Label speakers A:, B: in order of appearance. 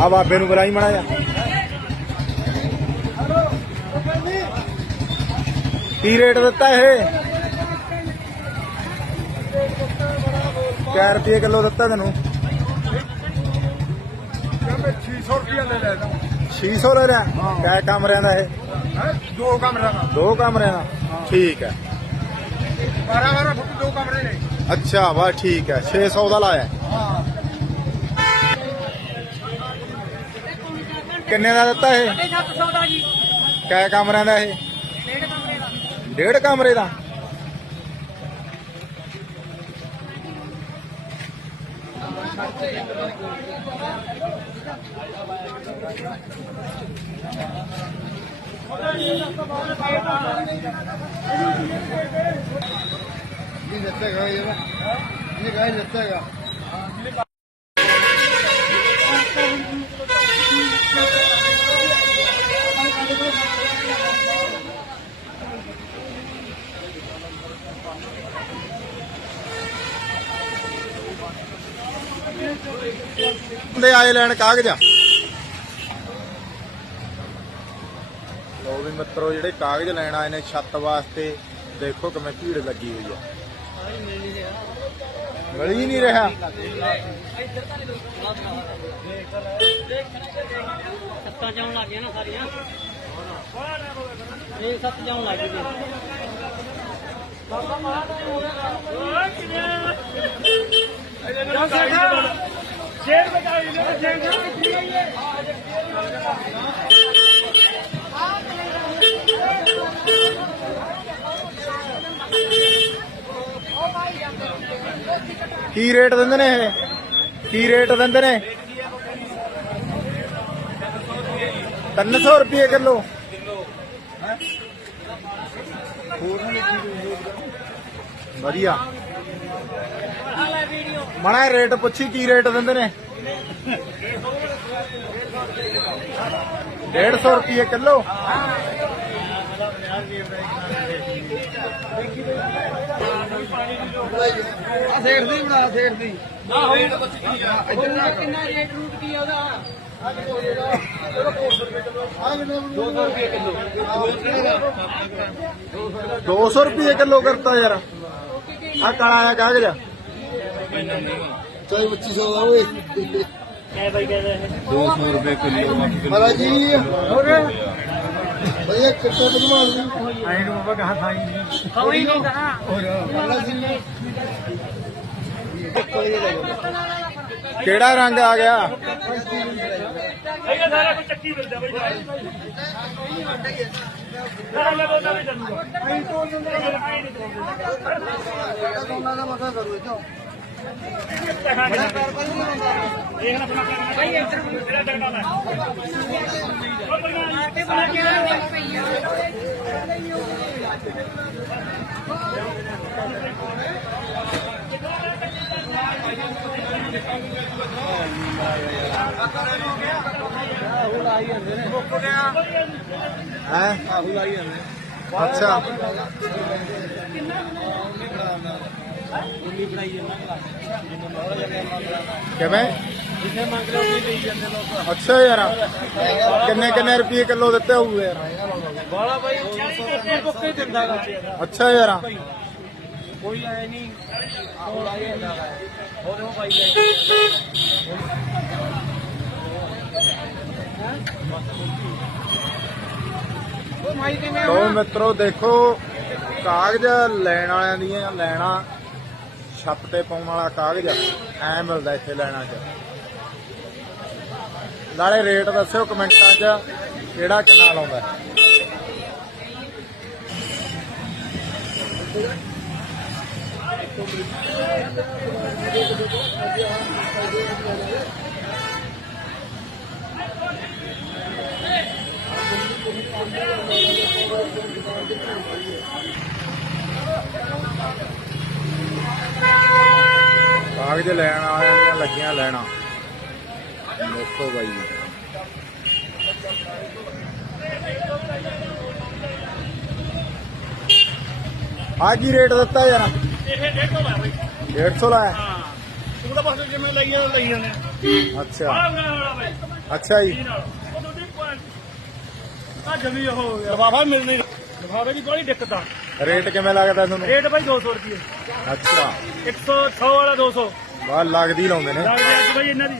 A: ਆ ਬਾਬੇ ਨੂੰ ਬੁਲਾਈ ਮੜਾ ਜਾ ਕੀ ਰੇਟ ਦਿੱਤਾ ਇਹ? ਕਿਆ ਰੁਪਏ ਕਿਲੋ ਦਿੱਤਾ ਤੈਨੂੰ?
B: ਕਹਿੰਦੇ 600 ਰੁਪਏ ਲੈ ਲੈਦਾ
A: 600 ਲੈ ਰਿਹਾ ਕਿਆ ਕਮਰਿਆਂ ਦਾ ਇਹ?
B: ਦੋ ਕਮਰੇ ਦਾ
A: ਦੋ ਕਮਰਿਆਂ ਦਾ ਠੀਕ ਹੈ।
B: 12 12 ਫੁੱਟ ਦੋ ਕਮਰੇ ਨੇ।
A: ਅੱਛਾ ਵਾ ਠੀਕ ਹੈ। 600 ਦਾ ਲਾਇਆ। ਕਿੰਨੇ ਦਾ ਦਿੱਤਾ ਇਹ?
C: 700 ਦਾ ਜੀ।
A: ਕਿਆ ਕਮਰਿਆਂ ਦਾ ਇਹ?
C: ਡੇਢ ਕਮਰੇ ਦਾ।
A: ਡੇਢ ਕਮਰੇ ਦਾ?
B: ਇਹ ਦੱਸੇਗਾ ਇਹ ਇਹ ਗਾਇ ਦੱਸੇਗਾ
A: ਦੇ ਆਏ ਲੈਣ ਕਾਗਜ਼। ਲੋ ਵੀ ਮਿੱਤਰੋ ਜਿਹੜੇ ਕਾਗਜ਼ ਲੈਣ ਆਏ ਨੇ ਛੱਤ ਵਾਸਤੇ ਦੇਖੋ ਕਿਵੇਂ ਭੀੜ ਲੱਗੀ ਹੋਈ ਆ। ਮਿਲ ਹੀ ਨਹੀਂ ਰਿਹਾ।
C: ਸੱਤਾਂ ਜਾਉਣ ਲੱਗ ਗਈਆਂ ਨਾ ਸਾਰੀਆਂ। ਇਹ ਸੱਤ ਜਾਉਣ ਲੱਗ ਗਏ ਸ਼ੇਰ ਬਚਾਈ ਨੇ
A: ਕੀ ਰੇਟ ਦਿੰਦੇ ਨੇ ਇਹ? ਕੀ ਰੇਟ ਦਿੰਦੇ ਨੇ? 300 ਰੁਪਏ ਕਿਲੋ। ਵਧੀਆ। ਮਣਾ ਰੇਟ ਪੁੱਛੀ ਕੀ ਰੇਟ ਦਿੰਦੇ ਨੇ? 150 ਰੁਪਏ ਕਿਲੋ?
B: ਆ ਸੇਠ ਦੀ ਬਣਾ ਸੇਠ ਦੀ।
C: ਕਿੰਨਾ ਰੇਟ ਰੂਟ ਕੀ ਆ ਉਹਦਾ?
A: 200 ਰੁਪਏ ਕਿਲੋ ਕਰਤਾ ਯਾਰ। ਆ ਕਾਲਾ ਆ ਕਾਗਜ਼
B: ਚਾਹੇ 2500 ਦਾ ਓਏ
C: ਐ ਬਾਈ ਕਹਿੰਦੇ
B: ਮਰਾ ਜੀ। ਹੋਰ? ਭਈਆ ਕਿੱਥੇ ਬਦਮਾ
A: ਆਈ ਨੂੰ। ਬਾਬਾ ਕਹਾ ਥਾਈ
C: ਕੋਈ ਨਹੀਂ ਕਹਾ
B: ਮਰਾ ਜੀ।
A: ਕਿਹੜਾ ਰੰਗ ਆ ਗਿਆ?
C: ਇਹ ਸਾਰਾ ਕੁਝ ਚੱਕੀ ਮਿਲਦਾ ਬਾਈ। ਮੈਂ ਬੋਲਦਾ ਵੀ ਤੈਨੂੰ
B: ਦੋਨਾਂ ਦਾ ਮਸਾ ਕਰੂ ਇਹ ਤੋਂ
C: ਦੇਖ ਲੈ ਆਪਣਾ ਭਾਈ ਇੱਧਰ ਮੇਰਾ ਜਗਦਾ ਮੈਂ ਉਹ ਬਣਾ ਕੇ ਬਣਾ ਕੇ
A: ਹੈ? ਅੱਛਾ। ਕਿਵੇਂ? ਅੱਛਾ ਯਾਰ। ਕਿੰਨੇ ਕਿੰਨੇ ਰੁਪਏ ਕਿਲੋ ਦਿੱਤੇ ਹੋਊ ਯਾਰ?
C: ਬਾਲਾ ਬਾਈ ਇਹ ਬੁੱਕੇ ਦਿੰਦਾਗਾ
A: ਅੱਛਾ ਯਾਰ।
C: ਕੋਈ ਆਇਆ ਨਹੀਂ ਕੋਲ ਆ ਜਾਂਦਾ ਹੋਰ ਉਹ ਕਿਵੇਂ
A: ਲੋ ਮਿੱਤਰੋ, ਦੇਖੋ, ਕਾਗਜ਼ ਲੈਣ ਵਾਲਿਆਂ ਦੀਆਂ ਲੈਣਾ ਛੱਪ ਤੇ ਪਾਉਣ ਵਾਲਾ ਕਾਗਜ਼ ਐ ਮਿਲਦਾ ਇੱਥੇ ਲੈਣਾ 'ਚ। ਨਾਲੇ ਰੇਟ ਦੱਸਿਓ ਕਮੈਂਟਾਂ 'ਚ, ਕਿਹੜਾ ਕਿੰਨਾ ਲਾਉਂਦਾ। ਕਾਗਜ਼ ਲੈਣ ਵਾਲਿਆਂ ਦੀਆਂ ਲੱਗੀਆਂ ਲੈਣਾ? ਦੇਖੋ ਬਾਈ। ਆ ਕੀ ਰੇਟ ਦਿੱਤਾ ਯਾਰ?
C: ਇਹ ਦੇਖੋ ਬਾਈ
A: 150 ਲਾਇਆ।
C: ਹਾਂ। ਤੂੰ ਤਾਂ ਬਸ ਜਿਵੇਂ ਲਈ ਜਾਂਦੇ ਲਈ ਜਾਂਦੇ
A: ਅੱਛਾ। ਅੱਛਾ ਜੀ।
C: ਜੀ ਨਾਲ ਉਹ ਹੋ ਗਿਆ। ਲਫਾਫਾ ਮਿਲ ਨਹੀਂ ਲਫਾਫੇ ਦੀ ਬੜੀ ਦਿੱਕਤ ਆ।
A: ਰੇਟ ਕਿਵੇਂ ਲੱਗਦਾ ਤੁਹਾਨੂੰ?
C: ਰੇਟ ਭਾਈ 200 ਰੁਪਏ।
A: ਅੱਛਾ।
C: 106 ਵਾਲਾ 200
A: ਬਾਹਰ ਲੱਗਦੀ ਲਾਉਂਦੇ ਨੇ।
C: ਲੱਗ ਗਿਆ ਅੱਜ ਭਾਈ ਇਹਨਾਂ ਦੀ।